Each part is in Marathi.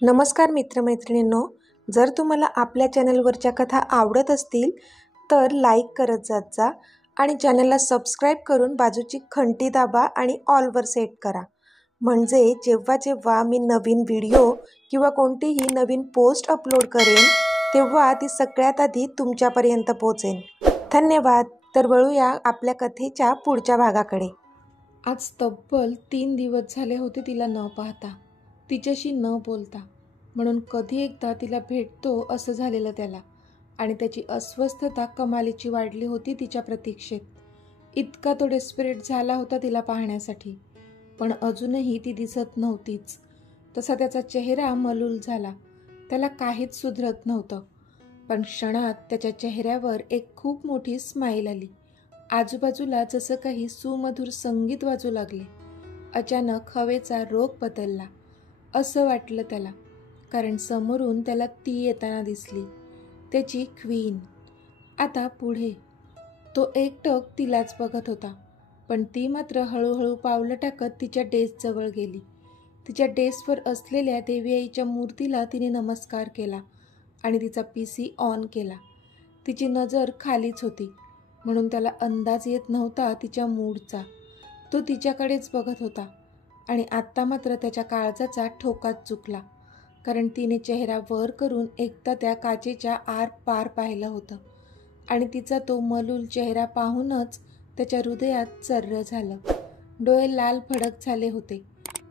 नमस्कार मित्रमैत्रिणींनो, जर तुम्हाला आपल्या चॅनलवरच्या कथा आवडत असतील तर लाईक करत जात जा आणि चॅनलला सबस्क्राईब करून बाजूची घंटी दाबा आणि ऑलवर सेट करा. म्हणजे जेव्हा जेव्हा मी नवीन व्हिडिओ किंवा कोणतीही नवीन पोस्ट अपलोड करेन तेव्हा ती सगळ्यात आधी तुमच्यापर्यंत पोहोचेल. धन्यवाद. तर वळूया आपल्या कथेच्या पुढच्या भागाकडे. आज तब्बल 3 दिवस झाले होते तिला न पाहता, तिच्याशी न बोलता. म्हणून कधी एकदा तिला भेटतो असं झालेलं त्याला. आणि त्याची अस्वस्थता कमालीची वाढली होती तिच्या प्रतीक्षेत. इतका तो डेस्परेट झाला होता तिला पाहण्यासाठी. पण अजूनही ती दिसत नव्हतीच. तसा त्याचा चेहरा मलूल झाला. त्याला काहीच सुधरत नव्हतं. पण क्षणात त्याच्या चेहऱ्यावर एक खूप मोठी स्माईल आली. आजूबाजूला जसं काही सुमधुर संगीत वाजू लागले. अचानक हवेचा रोग बदलला असं वाटलं त्याला, कारण समोरून त्याला ती येताना दिसली, त्याची क्वीन. आता पुढे तो एकटक तिलाच बघत होता. पण ती मात्र हळूहळू पावलं टाकत तिच्या डेस्कजवळ गेली. तिच्या डेस्कवर असलेल्या देवी आईच्या मूर्तीला तिने नमस्कार केला आणि तिचा PC ऑन केला. तिची नजर खालीच होती, म्हणून त्याला अंदाज येत नव्हता तिच्या मूडचा. तो तिच्याकडेच बघत होता आणि आत्ता मात्र त्याच्या काळजाचा ठोकाच चुकला, कारण तिने चेहरा वर करून एकदा त्या काचेच्या आर पार पाहिलं होतं आणि तिचा तो मलूल चेहरा पाहूनच त्याच्या हृदयात चर्र झालं. डोळे लाल भडक झाले होते.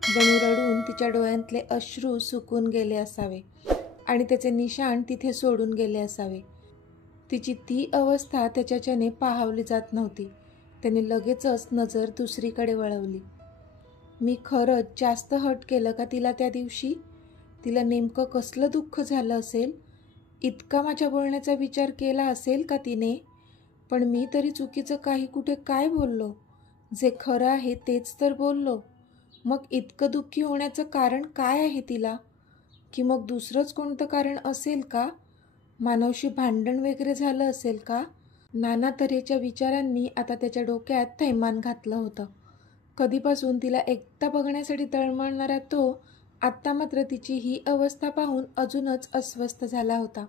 जणू रडून तिच्या डोळ्यांतले अश्रू सुकून गेले असावे आणि त्याचे निशाण तिथे सोडून गेले असावे. तिची ती अवस्था त्याच्याने पाहावली जात नव्हती. त्याने लगेचच नजर दुसरीकडे वळवली. मी खरंच जास्त हट केलं का तिला त्या दिवशी? तिला नेमकं कसलं दुःख झालं असेल? इतका माझ्या बोलण्याचा विचार केला असेल का तिने? पण मी तरी चुकीचं काही कुठे काय बोललो? जे खरं आहे तेच तर बोललो. मग इतकं दुःखी होण्याचं कारण काय आहे तिला? की मग दुसरंच कोणतं कारण असेल का? मानवशी भांडण वगैरे झालं असेल का? नाना तऱ्हेच्या विचारांनी आता त्याच्या डोक्यात थैमान घातलं होतं. कधीपासून तिला एकटा बघण्यासाठी तळमळणारा तो आत्ता मात्र तिची ही अवस्था पाहून अजूनच अस्वस्थ झाला होता.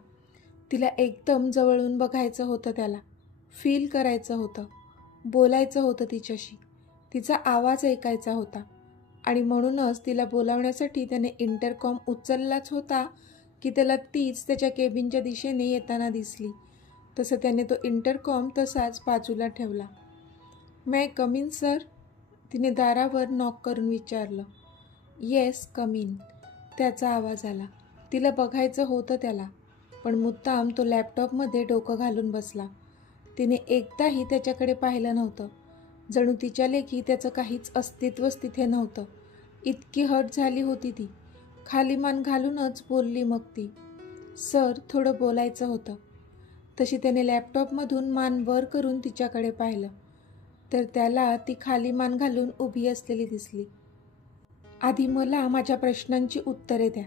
तिला एकदम जवळून बघायचं होतं, त्याला फील करायचं होतं, बोलायचं होतं तिच्याशी, तिचा आवाज ऐकायचा होता. आणि म्हणूनच तिला बोलावण्यासाठी त्याने इंटरकॉम उचललाच होता की त्याला तीच त्याच्या केबिनच्या दिशेने येताना दिसली. तसं त्याने तो इंटरकॉम तसाच बाजूला ठेवला. "मे कम इन सर?" तिने दारावर नॉक करून विचारलं. "येस कम इन," त्याचा आवाज आला. तिला बघायचं होतं त्याला, पण मुद्दाम तो लॅपटॉपमध्ये डोकं घालून बसला. तिने एकदाही त्याच्याकडे पाहिलं नव्हतं. जणू तिच्या लेखी त्याचं काहीच अस्तित्वच तिथे नव्हतं. इतकी हट झाली होती ती. खाली मान घालूनच बोलली मग ती, "सर, थोडं बोलायचं होतं." तशी त्याने लॅपटॉपमधून मान वर करून तिच्याकडे पाहिलं तर त्याला ती खाली मान घालून उभी असलेली दिसली. "आधी मला माझ्या प्रश्नांची उत्तरे द्या."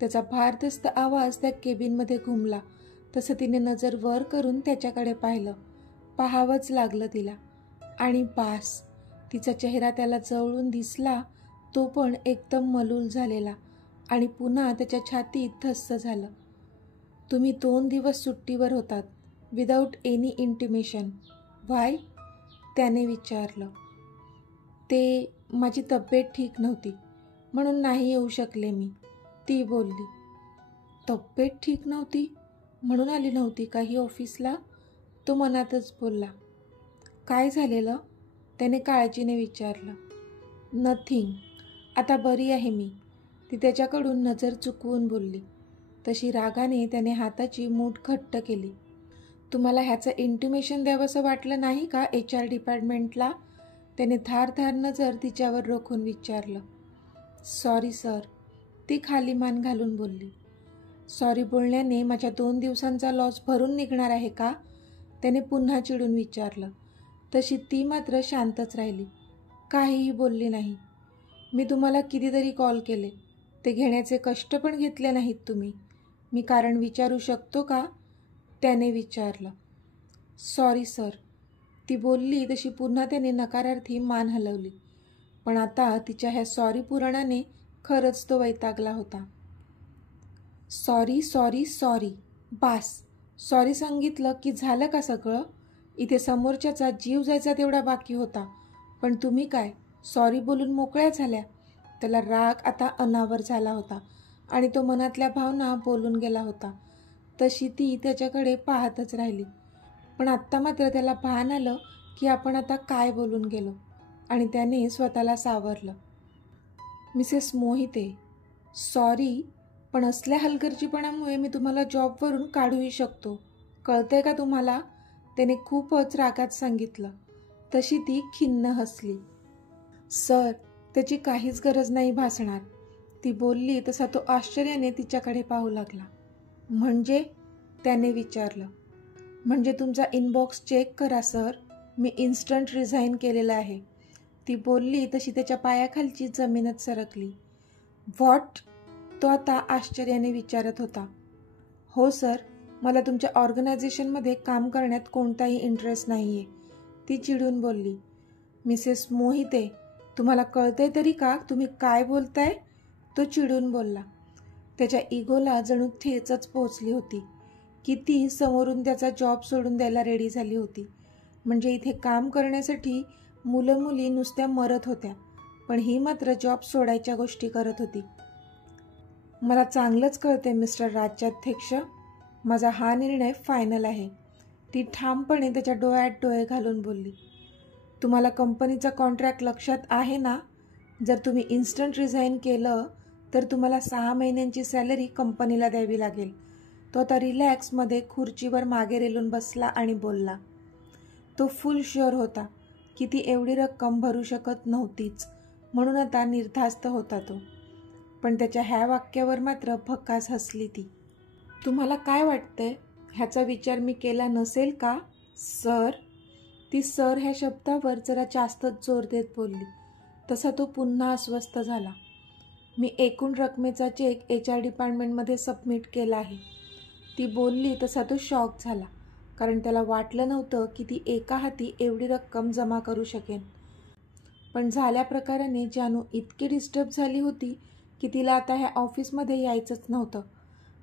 त्याचा भारदस्त आवाज त्या केबिनमध्ये घुमला. तसं तिने नजर वर करून त्याच्याकडे पाहिलं. पाहावंच लागलं तिला. आणि बास, तिचा चेहरा त्याला जवळून दिसला, तो पण एकदम मलूल झालेला आणि पुन्हा त्याच्या छातीत धस्स झालं. "तुम्ही 2 दिवस सुट्टीवर होतात विदाऊट एनी इंटिमेशन. व्हाय?" त्याने विचारलं. "ते माझी तब्येत ठीक नव्हती म्हणून नाही येऊ शकले मी," ती बोलली. "तब्येत ठीक नव्हती म्हणून आली नव्हती काही ऑफिसला?" तो मनातच बोलला. "काय झालेलं?" त्याने काळजीने विचारलं. "नथिंग. आता बरी आहे मी," ती त्याच्याकडून नजर चुकवून बोलली. तशी रागाने त्याने हाताची मूठ घट्ट केली. "तुम्हाला ह्याचं इंटिमेशन द्यावंसं वाटलं नाही का HR डिपार्टमेंटला?" त्याने धारधार नजर तिच्यावर रोखून विचारलं. "सॉरी सर," ती खाली मान घालून बोलली. "सॉरी बोलण्याने माझ्या 2 दिवसांचा लॉस भरून निघणार आहे का?" त्याने पुन्हा चिडून विचारलं. तशी ती मात्र शांतच राहिली, काहीही बोलली नाही. "मी तुम्हाला कितीतरी कॉल केले, ते घेण्याचे कष्ट पण घेतले नाहीत तुम्ही. मी कारण विचारू शकतो का?" त्याने विचारलं. "सॉरी सर," ती बोलली. तशी पुन्हा त्याने नकारार्थी मान हलवली. पण आता तिच्या ह्या सॉरी पुराणाने खरंच तो वैतागला होता. Sorry sorry sorry. बास. सॉरी सांगितलं की झालं का सगळं? इथे समोरच्याचा जीव जायचा तेवढा बाकी होता, पण तुम्ही काय सॉरी बोलून मोकळ्या झाल्या? त्याला राग आता अनावर झाला होता आणि तो मनातल्या भावना बोलून गेला होता. तशी ती त्याच्याकडे पाहतच राहिली. पण आत्ता मात्र त्याला भान आलं की आपण आता काय बोलून गेलो आणि त्याने स्वतःला सावरलं. मिसेस मोहिते, सॉरी, पण असल्या हलगर्जीपणामुळे मी तुम्हाला जॉबवरून काढूही शकतो. कळतंय का तुम्हाला? त्याने खूपच रागात सांगितलं. तशी ती खिन्न हसली. सर, त्याची काहीच गरज नाही भासणार. ती बोलली तसा तो आश्चर्याने तिच्याकडे पाहू लागला. म्हणजे? त्याने विचारलं. म्हणजे तुमचा इनबॉक्स चेक करा सर, मी इन्स्टंट रिझाईन केलेलं आहे. ती बोलली तशी त्याच्या पायाखालची जमीनच सरकली. व्हॉट? तो आता आश्चर्याने विचारत होता. हो सर, मला तुमच्या ऑर्गनायझेशनमध्ये काम करण्यात कोणताही इंटरेस्ट नाही आहे, ती चिडून बोलली. मिसेस मोहिते, तुम्हाला कळतंय तरी का तुम्ही काय बोलताय? तो चिडून बोलला. त्याच्या इगोला जणू ठेचच पोहोचली होती की ती समोरून त्याचा जॉब सोडून द्यायला रेडी झाली होती. म्हणजे इथे काम करण्यासाठी मुलं मुली नुसत्या मरत होत्या, पण ही मात्र जॉब सोडायच्या गोष्टी करत होती. मला चांगलंच कळते मिस्टर राज्याध्यक्ष, माझा हा निर्णय फायनल आहे, ती ठामपणे त्याच्या डोळ्यात डोळे घालून बोलली. तुम्हाला कंपनीचा कॉन्ट्रॅक्ट लक्षात आहे ना? जर तुम्ही इन्स्टंट रिझाईन केलं तर तुम्हाला 6 महिन्यांची सॅलरी कंपनीला द्यावी लागेल. तो आता रिलॅक्समध्ये खुर्चीवर मागे रेलून बसला आणि बोलला. तो फुल शुअर होता की ती एवढी रक्कम भरू शकत नव्हतीच, म्हणून आता निर्धास्त होता तो. पण त्याच्या ह्या वाक्यावर मात्र भकास हसली ती. तुम्हाला काय वाटतंय? ह्याचा विचार मी केला नसेल का सर? ती सर ह्या शब्दावर जरा जास्तच जोर देत बोलली. तसा तो पुन्हा अस्वस्थ झाला. मी एकूण रकमेचा चेक HR डिपार्टमेंटमध्ये सबमिट केला आहे. ती बोलली तसा तो शॉक झाला, कारण त्याला वाटलं नव्हतं की ती एका हाती एवढी रक्कम जमा करू शकेन. पण झाल्या प्रकाराने जानू इतकी डिस्टर्ब झाली होती की तिला आता ह्या ऑफिसमध्ये यायचंच नव्हतं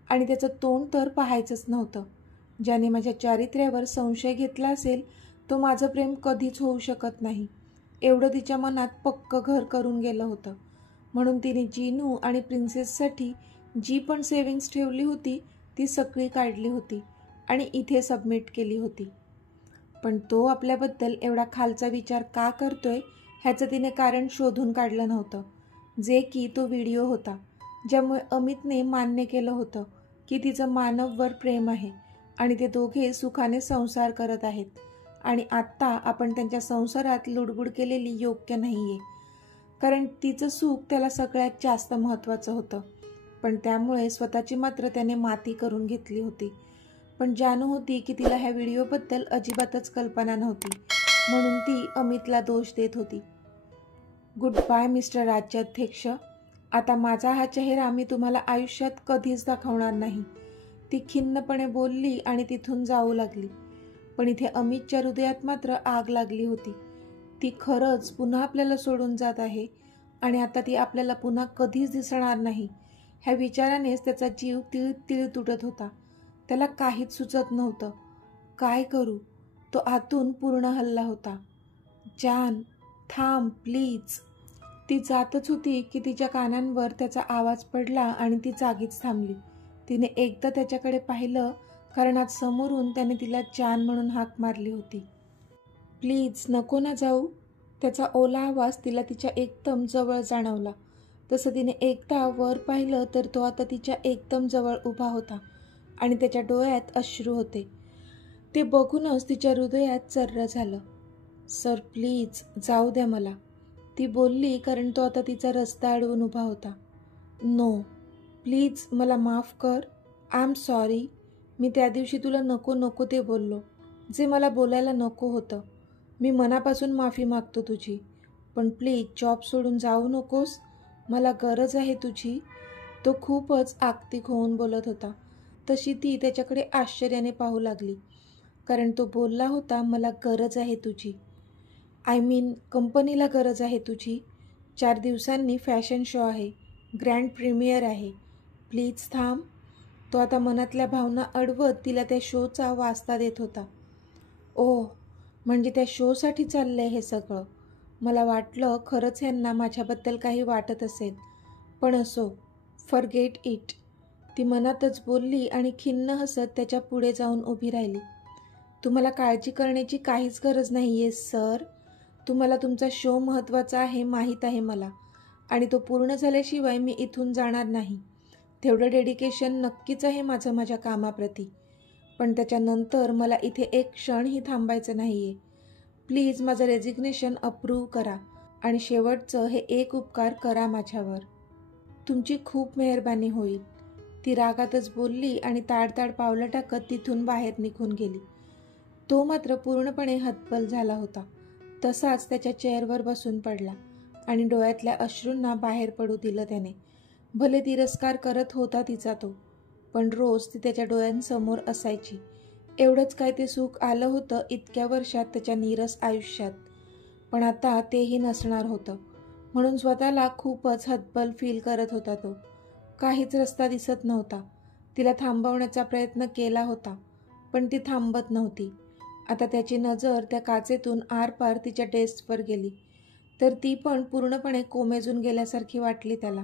आणि त्याचं तोंड तर पाहायचंच नव्हतं. ज्याने माझ्या चारित्र्यावर संशय घेतला असेल तो माझं प्रेम कधीच होऊ शकत नाही, एवढं तिच्या मनात पक्क घर करून गेलं होतं. म्हणून तिने जीनू आणि प्रिन्सेससाठी जी पण सेविंग्स ठेवली होती ती सगळी काढली होती आणि इथे सबमिट केली होती. पण तो आपल्याबद्दल एवढा खालचा विचार का करतोय ह्याचं तिने कारण शोधून काढलं नव्हतं, जे की तो व्हिडिओ होता, ज्यामुळे अमितने मान्य केलं होतं की तिचं मानववर प्रेम आहे आणि ते दोघे सुखाने संसार करत आहेत आणि आत्ता आपण त्यांच्या संसारात लुडबुड केलेली योग्य नाही आहे, कारण तिचं सुख त्याला सगळ्यात जास्त महत्त्वाचं होतं. पण त्यामुळे स्वतःची मात्र त्याने माती करून घेतली होती. पण जानू होती की तिला ह्या व्हिडिओबद्दल अजिबातच कल्पना नव्हती, म्हणून ती अमितला दोष देत होती. गुड बाय मिस्टर राज्याध्यक्ष, आता माझा हा चेहरा मी तुम्हाला आयुष्यात कधीच दाखवणार नाही, ती खिन्नपणे बोलली आणि तिथून जाऊ लागली. पण इथे अमितच्या हृदयात मात्र आग लागली होती. ती खरंच पुन्हा आपल्याला सोडून जात आहे आणि आता ती आपल्याला पुन्हा कधीच दिसणार नाही, ह्या विचारानेच त्याचा जीव तिळ तिळ तुटत होता. त्याला काहीच सुचत नव्हतं. काय करू? तो आतून पूर्ण हलला होता. जान, थांब प्लीज. ती जातच होती की तिच्या कानांवर त्याचा आवाज पडला आणि ती जागीच थांबली. तिने एकदा त्याच्याकडे पाहिलं, कारण आज समोरून त्याने तिला जान म्हणून हाक मारली होती. प्लीज नको ना जाऊ. त्याचा ओला आवाज तिला तिच्या एकदम जवळ जाणवला. तसं तिने एकदा वर पाहिलं तर तो आता तिच्या एकदम जवळ उभा होता आणि त्याच्या डोळ्यात अश्रू होते. ते बघूनच तिच्या हृदयात चर्र झालं. सर प्लीज जाऊ द्या मला, ती बोलली, कारण तो आता तिचा रस्ता अडवून उभा होता. नो प्लीज मला माफ कर. I am sorry. मी त्या दिवशी तुला नको नको ते बोललो, जे मला बोलायला नको होतं. मी मनापासून माफी मागतो तुझी, पण प्लीज जॉब सोडून जाऊ नकोस, मला गरज आहे तुझी. तो खूपच आक्तिक होऊन बोलत होता. तशी ती त्याच्याकडे आश्चर्याने पाहू लागली, कारण तो बोलला होता मला गरज आहे तुझी. आय मीन कंपनीला गरज आहे तुझी. 4 दिवसांनी फॅशन शो आहे, ग्रँड प्रीमियर आहे. प्लीज थांब. तो आता मनातल्या भावना अडवत तिला त्या शोचा वास्ता देत होता. ओह, म्हणजे त्या शोसाठी चाललंय हे सगळं. मला वाटलं खरंच ह्यांना माझ्याबद्दल काही वाटत असेल, पण असो, फॉरगेट इट, ती मनातच बोलली आणि खिन्न हसत त्याच्या पुढे जाऊन उभी राहिली. तुम्हाला काळजी करण्याची काहीच गरज नाही आहे सर. तुम्हाला तुमचा शो महत्त्वाचा आहे माहीत आहे मला, आणि तो पूर्ण झाल्याशिवाय मी इथून जाणार नाही. तेवढं डेडिकेशन नक्कीच आहे माझं माझ्या कामाप्रती, पण त्याच्यानंतर मला इथे एक क्षणही थांबायचं नाही आहे. प्लीज माझं रेजिग्नेशन अप्रूव्ह करा आणि शेवटचं हे एक उपकार करा माझ्यावर. तुमची खूप मेहरबानी होईल, ती रागातच बोलली आणि ताडताड पावलं टाकत तिथून बाहेर निघून गेली. तो मात्र पूर्णपणे हतबल झाला होता. तसाच त्याच्या चेअरवर बसून पडला आणि डोळ्यातल्या अश्रूंना बाहेर पडू दिलं त्याने. भले तिरस्कार करत होता तिचा तो, पण रोज ती त्याच्या डोळ्यांसमोर असायची. एवढंच काय ते सुख आलं होतं इतक्या वर्षात त्याच्या नीरस आयुष्यात, पण आता तेही नसणार होतं. म्हणून स्वतःला खूपच हतबल फील करत होता तो. काहीच रस्ता दिसत नव्हता. तिला थांबवण्याचा प्रयत्न केला होता, पण ती थांबत नव्हती. आता त्याची नजर त्या काचेतून आरपार तिच्या डेस्कवर गेली, तर ती पण पूर्णपणे कोमेजून गेल्यासारखी वाटली त्याला.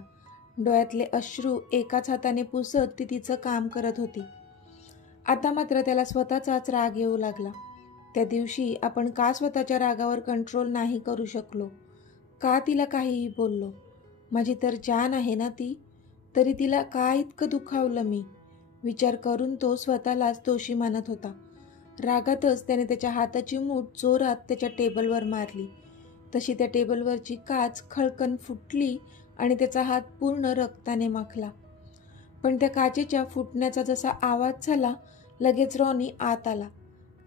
डोळ्यातले अश्रू एकाच हाताने पुसत ती तिचं काम करत होती. आता मात्र त्याला स्वतःचाच राग येऊ लागला. त्या दिवशी आपण का स्वतःच्या रागावर कंट्रोल नाही करू शकलो? का तिला काहीही बोललो? माझी तर जान आहे ना ती, तरी तिला का इतकं दुखावलं मी? विचार करून तो स्वतःलाच दोषी मानत होता. रागातच त्याने त्याच्या हाताची मूठ जोरात त्याच्या टेबलवर मारली. तशी त्या टेबलवरची काच खळकन फुटली आणि त्याचा हात पूर्ण रक्ताने माखला. पण त्या काचेच्या फुटण्याचा जसा आवाज झाला, लगेच रॉनी आत आला.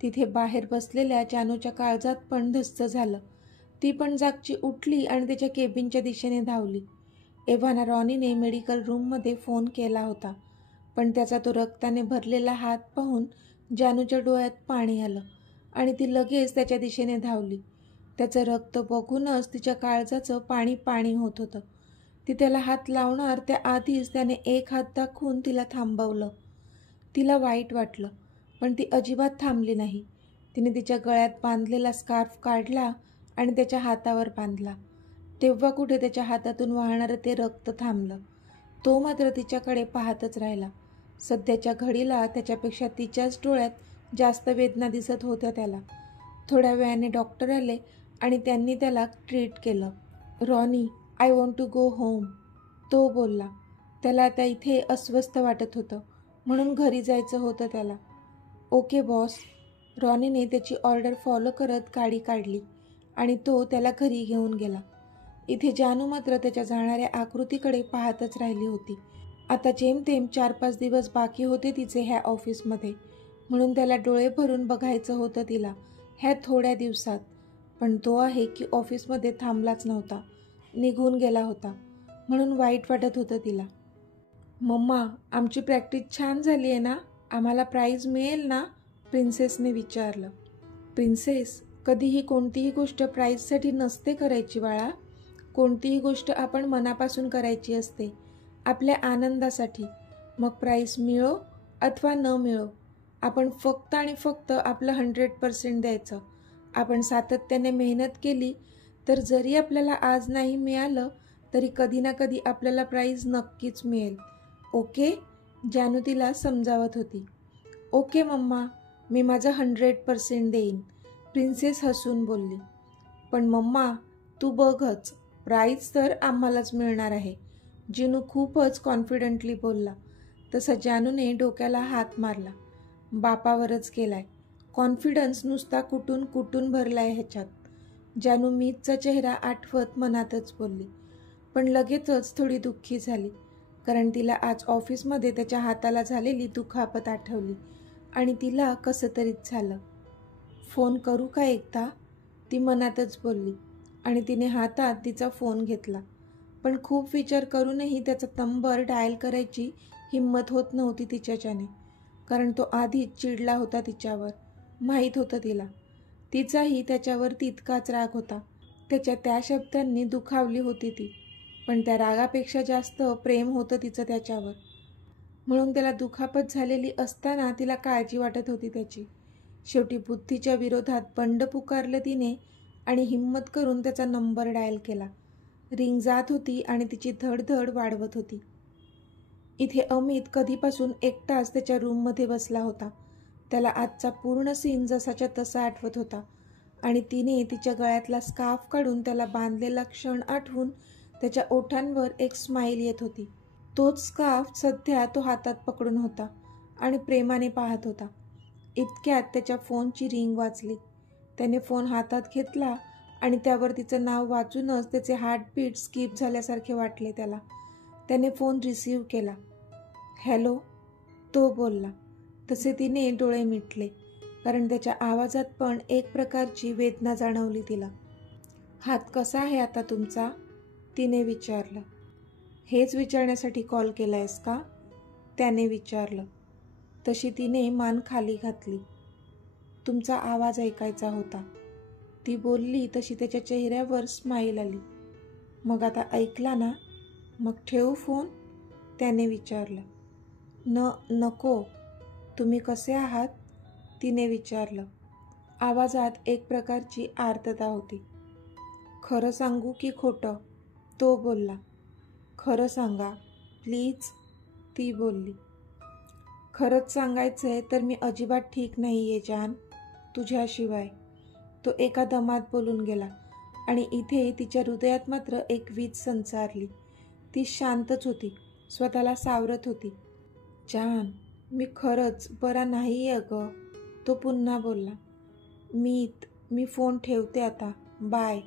तिथे बाहेर बसलेल्या जानूच्या काळजात पण धस्स झालं. ती पण जागची उठली आणि त्याच्या केबिनच्या दिशेने धावली. एव्हाना रॉनीने मेडिकल रूममध्ये फोन केला होता, पण त्याचा तो रक्ताने भरलेला हात पाहून जानूच्या डोळ्यात पाणी आलं आणि ती लगेच त्याच्या दिशेने धावली. त्याचं रक्त बघूनच तिच्या काळजाचं पाणी पाणी होत होतं. ती त्याला हात लावणार त्याआधीच त्याने एक हात दाखवून तिला थांबवलं. तिला वाईट वाटलं, पण ती अजिबात थांबली नाही. तिने तिच्या गळ्यात बांधलेला स्कार्फ काढला आणि त्याच्या हातावर बांधला. तेव्हा कुठे त्याच्या हातातून वाहणारं ते रक्त थांबलं. तो मात्र तिच्याकडे पाहतच राहिला. सध्याच्या घडीला त्याच्यापेक्षा तिच्याच डोळ्यात जास्त वेदना दिसत होत्या त्याला. थोड्या वेळाने डॉक्टर आले आणि त्यांनी त्याला ट्रीट केलं. Ronnie, I want to go home, तो बोलला. त्याला आता इथे अस्वस्थ वाटत होतं, म्हणून घरी जायचं होतं त्याला. Okay boss. रॉनीने त्याची ऑर्डर फॉलो करत गाडी काढली आणि तो त्याला घरी घेऊन गेला. इथे जानू मात्र त्याच्या जाणाऱ्या आकृतीकडे पाहतच राहिली होती. आता जेमतेम 4-5 दिवस बाकी होते तिचे ह्या ऑफिसमध्ये, म्हणून त्याला डोळे भरून बघायचं होतं तिला ह्या थोड्या दिवसात. पण तो आहे की ऑफिसमध्ये थांबलाच नव्हता, निघून गेला होता. म्हणून वाईट वाटत होतं तिला. मम्मा, आमची प्रॅक्टिस छान झाली आहे ना? आम्हाला प्राईज मिळेल ना? प्रिन्सेसने विचारलं. प्रिन्सेस, कधीही कोणतीही गोष्ट प्राईजसाठी नसते करायची बाळा. कोणतीही गोष्ट आपण मनापासून करायची असते, आपल्या आनंदासाठी. मग प्राईज मिळो अथवा न मिळो, आपण फक्त आणि फक्त आपलं 100% द्यायचं. आपण सातत्याने मेहनत केली तर जरी आपल्याला आज नाही मिळालं तरी कधी ना कधी आपल्याला प्राईज नक्कीच मिळेल. ओके? जानू तिला समजावत होती. ओके मम्मा, मी माझं 100% देईन, प्रिन्सेस हसून बोलली. पण मम्मा, तू बघच, प्राईज तर आम्हालाच मिळणार आहे, जिनू खूपच कॉन्फिडंटली बोलला. तसं जानूने डोक्याला हात मारला. बापावरच गेलाय. कॉन्फिडन्स नुसता कुठून कुठून भरलाय ह्याच्यात. जानू मीतचा चेहरा आठवत मनातच बोलली, पण लगेचच थोडी दुःखी झाली, कारण तिला आज ऑफिसमध्ये त्याच्या हाताला झालेली दुखापत आठवली आणि तिला कसं तरीच झालं. फोन करू का एकदा? ती मनातच बोलली आणि तिने हातात तिचा फोन घेतला. पण खूप विचार करूनही त्याचा नंबर डायल करायची हिंमत होत नव्हती तिच्याच्याने, कारण तो आधीच चिडला होता तिच्यावर. माहीत होतं तिला. तिचाही त्याच्यावर तितकाच राग होता. त्याच्या त्या शब्दांनी दुखावली होती ती, पण त्या रागापेक्षा जास्त प्रेम होतं तिचं त्याच्यावर. म्हणून त्याला दुखापत झालेली असताना तिला काळजी वाटत होती त्याची. शेवटी बुद्धीच्या विरोधात बंड पुकारलं तिने आणि हिम्मत करून त्याचा नंबर डायल केला. रिंग जात होती आणि तिची धडधड वाढवत होती. इथे अमित कधीपासून एकटाच त्याच्या रूममध्ये बसला होता. त्याला आजचा पूर्ण सीन जसाच्या तसा आठवत होता आणि तिने तिच्या गळ्यातला स्कार्फ काढून त्याला बांधलेला क्षण आठवून त्याच्या ओठांवर एक स्माईल येत होती. तोच स्कार्फ सध्या तो हातात पकडून होता आणि प्रेमाने पाहत होता. इतक्यात त्याच्या फोनची रिंग वाजली. त्याने फोन हातात घेतला आणि त्यावर तिचं नाव वाचूनच त्याचे हार्टबीट स्किप झाल्यासारखे वाटले त्याला. त्याने फोन रिसीव्ह केला. हॅलो, तो बोलला. तसे तिने डोळे मिटले, कारण त्याच्या आवाजात पण एक प्रकारची वेदना जाणवली तिला. हात कसा आहे आता तुमचा, तिने विचारलं. हेच विचारण्यासाठी कॉल केलायस का, त्याने विचारलं. तशी तिने मान खाली घातली. तुमचा आवाज ऐकायचा होता, ती बोलली तशी त्याच्या चेहऱ्यावर स्माईल आली. मग आता ऐकला ना, मग ठेवू फोन, त्याने विचारलं. नको, तुम्ही कसे आहात, तिने विचारलं. आवाजात एक प्रकारची आर्तता होती. खरं सांगू की खोटं, तो बोलला. खरं सांगा प्लीज, ती बोलली. खरंच सांगायचंय तर मी अजिबात ठीक नाही आहे जान, तुझ्याशिवाय, तो एका दमात बोलून गेला. आणि इथे तिच्या हृदयात मात्र एक वीज संचारली. ती शांतच होती, स्वतःला सावरत होती. जान, मी खरंच बरा नाही आहे अगं, तो पुन्हा बोलला. मी फोन ठेवते आता, बाय,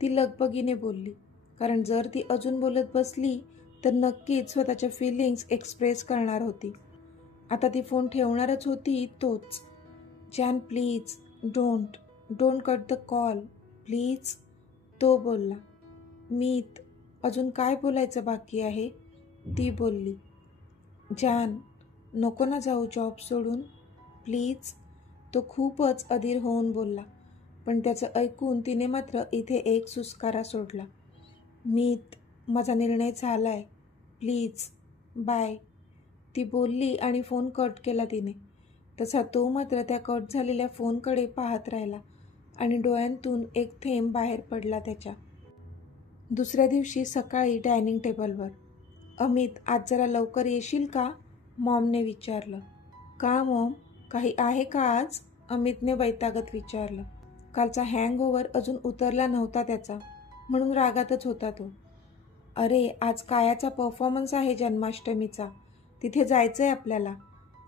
ती लगबगीने बोलली. कारण जर ती अजून बोलत बसली तर नक्कीच स्वतःच्या फिलिंग्स एक्सप्रेस करणार होती. आता ती फोन ठेवणारच होती तोच. जान please, don't cut the call please, तो बोलला. मीत, अजून काय बोलायचं बाकी आहे, ती बोलली. जान, नको ना जाऊ जॉब सोडून प्लीज, तो खूपच अधीर होऊन बोलला. पण त्याचं ऐकून तिने मात्र इथे एक सुस्कारा सोडला. मीत, माझा निर्णय झालाय, प्लीज, बाय, ती बोलली आणि फोन कट केला तिने. तसा तो मात्र त्या कट झालेल्या फोनकडे पाहत राहिला आणि डोळ्यांतून एक थेंब बाहेर पडला त्याच्या. दुसऱ्या दिवशी सकाळी डायनिंग टेबलवर. अमित, आज जरा लवकर येशील का, मॉमने विचारलं. का मॉम, काही आहे का आज, अमितने वैतागत विचारलं. कालचा हँगओव्हर अजून उतरला नव्हता त्याचा, म्हणून रागातच होता तो. अरे, आज कायाचा परफॉर्मन्स आहे जन्माष्टमीचा, तिथे जायचं आहे आपल्याला.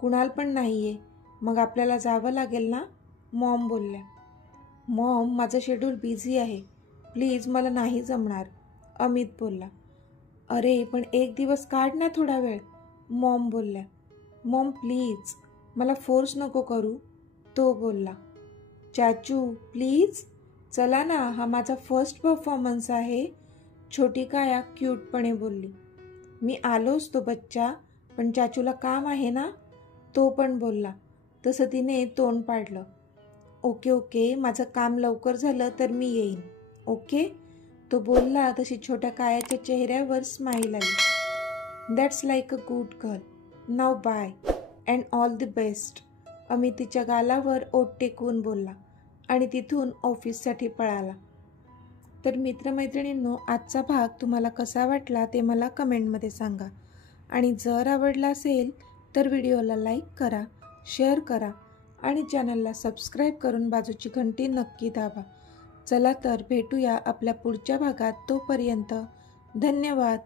कुणाल पण नाही आहे, मग आपल्याला जावं लागेल ना, मॉम बोलल्या. मॉम, माझं शेड्यूल बिझी आहे, प्लीज मला नाही जमणार, अमित बोलला. अरे, पण एक दिवस काढ ना थोडा वेळ, मॉम बोलल्या. मॉम प्लीज, मला फोर्स नको करू, तो बोलला. चाचू प्लीज, चला ना, हा माझा फर्स्ट परफॉर्मन्स आहे, छोटी काया क्यूटपणे बोलली. मी आलोच तो बच्चा, पण चाचूला काम आहे ना, तो पण बोलला. तसं तिने तोंड पाडलं. ओके, माझं काम लवकर झालं तर मी येईन, ओके, तो बोलला. तशी छोट्या कायाच्या चेहऱ्यावर स्माईल आली. That's like a good girl, now bye and all the best, Amit तिच्या गालावर ओठ टेकवून बोलला आणि तिथून ऑफिससाठी पळाला. तर मित्रमैत्रिणींनो, आजचा भाग तुम्हाला कसा वाटला ते मला कमेंटमध्ये सांगा. आणि जर आवडला असेल तर व्हिडिओला लाईक करा, शेअर करा आणि चॅनलला सबस्क्राईब करून बाजूची घंटी नक्की दाबा. चला तर भेटूया आपल्या पुढच्या भागात. तोपर्यंत धन्यवाद.